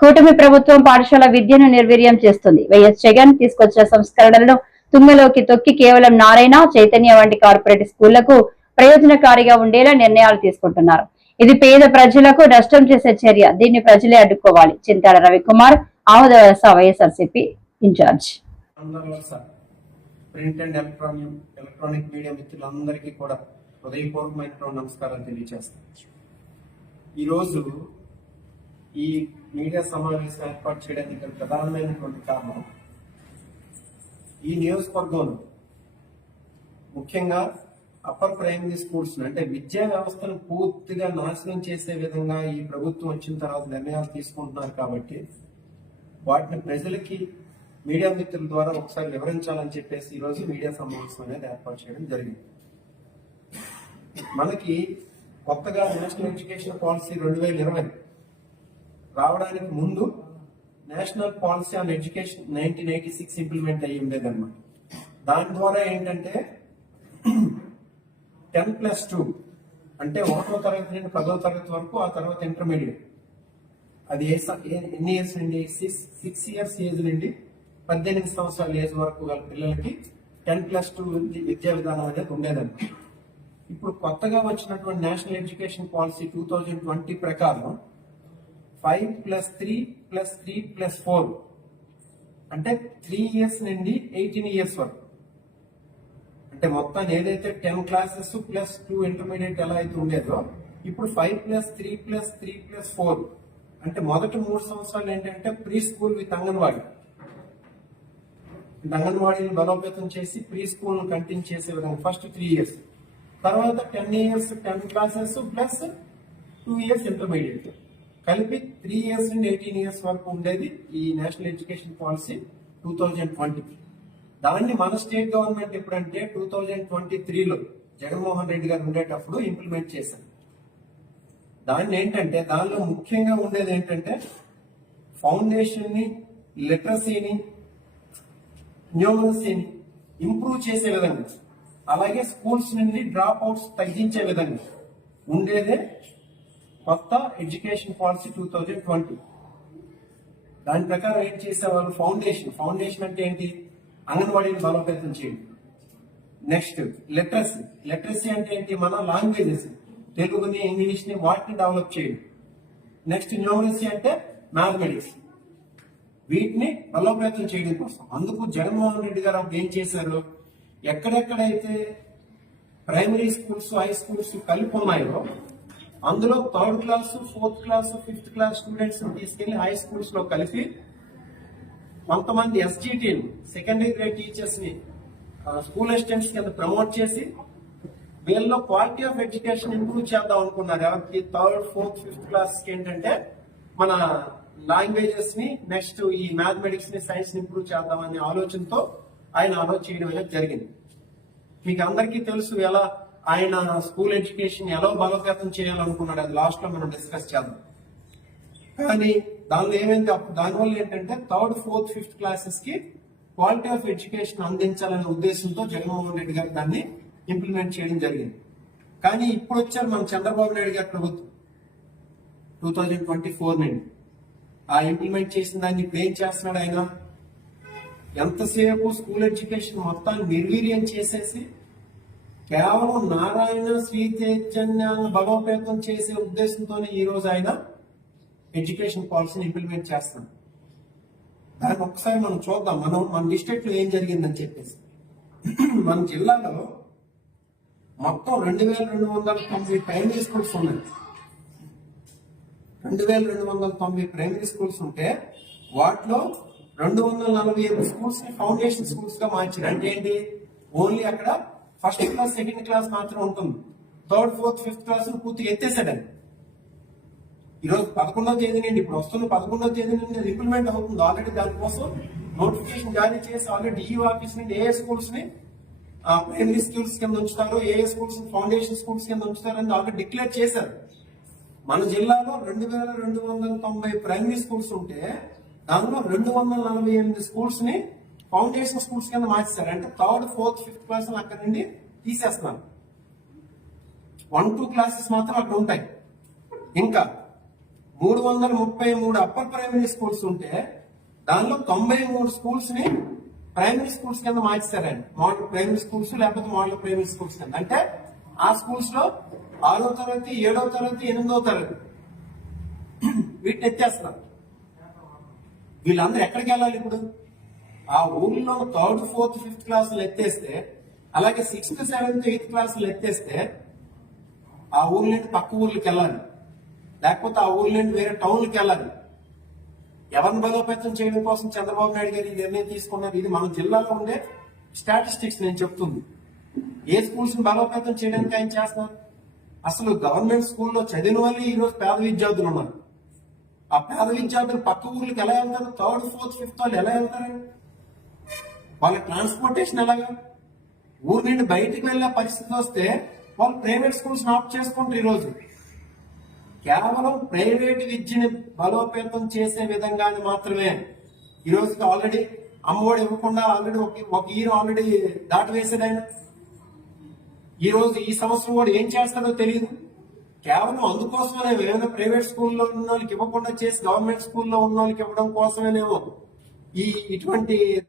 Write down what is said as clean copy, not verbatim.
కూటమి ప్రభుత్వం పాఠశాల విద్యను నిర్వీర్యం చేస్తుంది. వైఎస్ జగన్ తీసుకొచ్చిన సంస్కరణలను తుంగలోకి తొక్కి కేవలం నారాయణ, చైతన్య వంటి కార్పొరేట్ స్కూళ్లకు ప్రయోజనకారిగా ఉండేలా నిర్ణయాలు తీసుకుంటున్నారు. ఇది పేద ప్రజలకు నష్టం చేసే చర్య. దీన్ని ప్రజలే అడ్డుకోవాలి. Chintada Ravikumar, Amadalavalasa YSRCP in charge. Print and electronic media మిత్రులందరికీ కూడా హృదయపూర్వకమైన నమస్కారాలు తెలియజేస్తాను. ఈరోజు ఈ మీడియా సమావేశం ఏర్పాటు చేయడానికి ప్రధానమైనటువంటి కారణం, ఈ నియోజకవర్గంలో ముఖ్యంగా అప్పర్ ప్రైమరీ స్కూల్స్ అంటే విద్యా వ్యవస్థను పూర్తిగా నాశనం చేసే విధంగా ఈ ప్రభుత్వం వచ్చిన తర్వాత నిర్ణయాలు తీసుకుంటున్నారు. కాబట్టి వాటిని ప్రజలకి మీడియా మిత్రుల ద్వారా ఒకసారి వివరించాలని చెప్పేసి ఈరోజు మీడియా సమావేశం అనేది ఏర్పాటు చేయడం జరిగింది. మనకి కొత్తగా నేషనల్ ఎడ్యుకేషన్ పాలసీ 2020 రావడానికి ముందు national policy on education 1986 implement అయ్యి ఉండేదన్నమాట. దాని ద్వారా ఏంటంటే 10+2 అంటే 1వ తరగతి నుండి 10వ తరగతి వరకు, ఆ తర్వాత ఇంటర్మీడియట్. అది ఎన్ని ఇయర్స్ నుండి 6 ఇయర్స్ ఏజ్ నుండి 18 సంవత్సరాల ఏజ్ వరకు గల పిల్లలకి 10+2 విద్యా విధానం అనేది ఉండేదన్నమాట. ఇప్పుడు కొత్తగా వచ్చినటువంటి నేషనల్ ఎడ్యుకేషన్ పాలసీ 2020 ప్రకారం 5+3+3+4 అంటే 3 ఇయర్స్ నుండి 18 ఇయర్స్ వరకు, అంటే మొత్తం ఏదైతే 10 క్లాసెస్ +2 ఇంటర్మీడియట్ ఎలా అయితే ఉండేదో, ఇప్పుడు 5+3+3+4 అంటే మొదటి 3 సంవత్సరాలు ఏంటంటే ప్రీ స్కూల్ విత్ అంగన్వాడీ. అంగన్వాడీని బలోపేతం చేసి ప్రీ స్కూల్ కంటిన్యూ చేసే విధంగా ఫస్ట్ 3 ఇయర్స్, తర్వాత 10 ఇయర్స్ 10 క్లాసెస్ +2 ఇయర్స్ ఇంటర్మీడియట్, కలిపి 3 ఇయర్స్ నుండి 18 ఇయర్స్ వరకు ఉండేది ఈ నేషనల్ ఎడ్యుకేషన్ పాలసీ 2020. దాన్ని మన స్టేట్ గవర్నమెంట్ ఎప్పుడంటే 2023లో జగన్మోహన్ రెడ్డి గారు ఉండేటప్పుడు ఇంప్లిమెంట్ చేశారు. దాన్ని ఏంటంటే దానిలో ముఖ్యంగా ఉండేది ఏంటంటే ఫౌండేషన్ ని, లిటరసీని, న్యూమరసీని ఇంప్రూవ్ చేసే విధంగా, అలాగే స్కూల్స్ నుండి డ్రాప్ అవుట్స్ తగ్గించే విధంగా ఉండేదే కొత్త ఎడ్యుకేషన్ పాలసీ 2020. దాని ప్రకారం ఏం చేసేవాళ్ళు, ఫౌండేషన్ అంటే ఏంటి, అంగన్వాడీని బలోపేతం చేయడం. నెక్స్ట్ లిటరసీ అంటే ఏంటి, మన లాంగ్వేజెస్ తెలుగుని, ఇంగ్లీష్ ని వాటిని డెవలప్ చేయడం. నెక్స్ట్ న్యూమరసీ అంటే మ్యాథమెటిక్స్, వీటిని బలోపేతం చేయడం కోసం. అందుకు జగన్మోహన్ రెడ్డి గారు అప్పుడు ఏం చేశారు, ఎక్కడెక్కడైతే ప్రైమరీ స్కూల్స్, హై స్కూల్స్ కలిపి ఉన్నాయో అందులో 3rd class, 4th class, 5th class students తీసుకెళ్లి హై స్కూల్స్ లో కలిపి కొంతమంది SGTలు, సెకండరీ గ్రేడ్ టీచర్స్ ని స్కూల్ అసిస్టెంట్స్ కింద ప్రమోట్ చేసి వీళ్ళలో క్వాలిటీ ఆఫ్ ఎడ్యుకేషన్ ఇంప్రూవ్ చేద్దాం అనుకున్నారు. ఎవరికి 3rd, 4th, 5th క్లాస్ కి ఏంటంటే మన లాంగ్వేజెస్ ని, నెక్స్ట్ ఈ మ్యాథమెటిక్స్ ని, సైన్స్ ని ఇంప్రూవ్ చేద్దామనే ఆలోచనతో ఆయన ఆలోచన చేయడం అనేది జరిగింది. మీకు అందరికీ తెలుసు ఎలా ఆయన స్కూల్ ఎడ్యుకేషన్ ఎలా బలోపేతం చేయాలనుకున్నాడు. అది లాస్ట్ లో మనం డిస్కస్ చేద్దాం. కానీ దానిలో ఏమైంది, దానివల్ల ఏంటంటే 3rd, 4th, 5th క్లాసెస్ కి క్వాలిటీ ఆఫ్ ఎడ్యుకేషన్ అందించాలనే ఉద్దేశంతో జగన్మోహన్ రెడ్డి గారు దాన్ని ఇంప్లిమెంట్ చేయడం జరిగింది. కానీ ఇప్పుడు వచ్చారు మన చంద్రబాబు నాయుడు గారి ప్రభుత్వం 2024 నుండి. ఆ ఇంప్లిమెంట్ చేసిన దాన్ని ఇప్పుడు ఏం చేస్తున్నాడు ఆయన, ఎంతసేపు స్కూల్ ఎడ్యుకేషన్ మొత్తాన్ని నిర్వీర్యం చేసేసి కేవలం నారాయణ, శ్రీ చైతన్యాన్ని బలోపేతం చేసే ఉద్దేశంతోనే ఈ రోజు ఆయన ఎడ్యుకేషన్ పాలసీని ఇంప్లిమెంట్ చేస్తాం. దాన్ని ఒకసారి మనం చూద్దాం, మన డిస్ట్రిక్ట్ లో ఏం జరిగిందని చెప్పేసి. మన జిల్లాలో మొత్తం 2290 ప్రైమరీ స్కూల్స్ ఉన్నాయి. 2290 ప్రైమరీ స్కూల్స్ ఉంటే వాటిలో 248 స్కూల్స్ ని ఫౌండేషన్ స్కూల్స్ గా మార్చారు. అంటే ఏంటి, ఓన్లీ అక్కడ 1st క్లాస్, 2nd క్లాస్ మాత్రం ఉంటుంది. 3rd, 4th, 5th క్లాస్ పూర్తిగా ఎత్తేసాడని. ఈరోజు 11వ తేదీ నుండి, ఇప్పుడు వస్తున్న 11వ తేదీ నుండి అది ఇంప్లిమెంట్ అవుతుంది. ఆల్రెడీ దానికోసం నోటిఫికేషన్ జారీ చేసి ఆల్రెడీ డిఈఓ ఆఫీస్ నుండి ఏ స్కూల్స్ ని ప్రైమరీ స్కూల్స్ కింద ఉంచుతారు, ఏ స్కూల్స్ ని ఫౌండేషన్ స్కూల్స్ కింద ఉంచుతారు అని ఆల్రెడీ డిక్లేర్ చేశారు. మన జిల్లాలో 2290 ప్రైమరీ స్కూల్స్ ఉంటే దానిలో 248 స్కూల్స్ ని ఫౌండేషన్ స్కూల్స్ కింద మార్చారు. అంటే 3rd, 4th, 5th క్లాస్ అక్కడ నుండి తీసేస్తున్నారు. 1, 2 క్లాసెస్ మాత్రం అక్కడ ఉంటాయి. ఇంకా 333 అప్పర్ ప్రైమరీ స్కూల్స్ ఉంటే దానిలో 93 స్కూల్స్ ని ప్రైమరీ స్కూల్స్ కింద మార్చారండి. మోడల్ ప్రైమరీ స్కూల్స్ లేకపోతే మోడల్ ప్రైమరీ స్కూల్స్ కింద. అంటే ఆ స్కూల్స్ లో 6వ తరగతి 7వ తరగతి 8వ తరగతి వీటిని ఎత్తేస్తారు. వీళ్ళందరూ ఎక్కడికి వెళ్ళాలి ఇప్పుడు? ఆ ఊర్లో 3rd, 4th, 5th క్లాసులు ఎత్తేస్తే, అలాగే 6th, 7th, 8th క్లాసులు ఎత్తేస్తే ఆ ఊర్ల నుండి పక్క ఊర్లకి వెళ్ళాలి, లేకపోతే ఆ ఊర్ల నుండి వేరే టౌన్లకి వెళ్ళాలి. ఎవరిని బలోపేతం చేయడం కోసం చంద్రబాబు నాయుడు గారు ఈ నిర్ణయం తీసుకున్నారు. ఇది మన జిల్లాలో ఉండే స్టాటిస్టిక్స్ నేను చెప్తుంది. ఏ స్కూల్స్ ని బలోపేతం చేయడానికి ఆయన చేస్తున్నారు? అసలు గవర్నమెంట్ స్కూల్లో చదివిన వాళ్ళు ఈ రోజు పేద విద్యార్థులు ఉన్నారు. ఆ పేద విద్యార్థులు పక్క ఊర్లకు ఎలా వెళ్తారు? 3rd, 4th, 5th వాళ్ళు ఎలా వెళ్తారు? వాళ్ళ ట్రాన్స్పోర్టేషన్ ఎలాగా? ఊరి నుండి బయటికి వెళ్లే పరిస్థితి వస్తే వాళ్ళు ప్రైవేట్ స్కూల్స్ ఆప్ట్ చేసుకుంటారు. ఈ రోజు కేవలం ప్రైవేట్ విద్యని బలోపేతం చేసే విధంగానే మాత్రమే ఈ రోజుకి ఆల్రెడీ అమ్మఒడి ఇవ్వకుండా ఆల్రెడీ ఒక ఇయర్ ఆల్రెడీ దాటివేసాడు ఆయన. ఈ రోజు ఈ సంవత్సరం కూడా ఏం చేస్తాడో తెలియదు. కేవలం అందుకోసమే ఏమైనా ప్రైవేట్ స్కూల్లో ఉన్న వాళ్ళకి ఇవ్వకుండా చేసి గవర్నమెంట్ స్కూల్లో ఉన్న వాళ్ళకి ఇవ్వడం కోసమేనేమో ఈ ఇటువంటి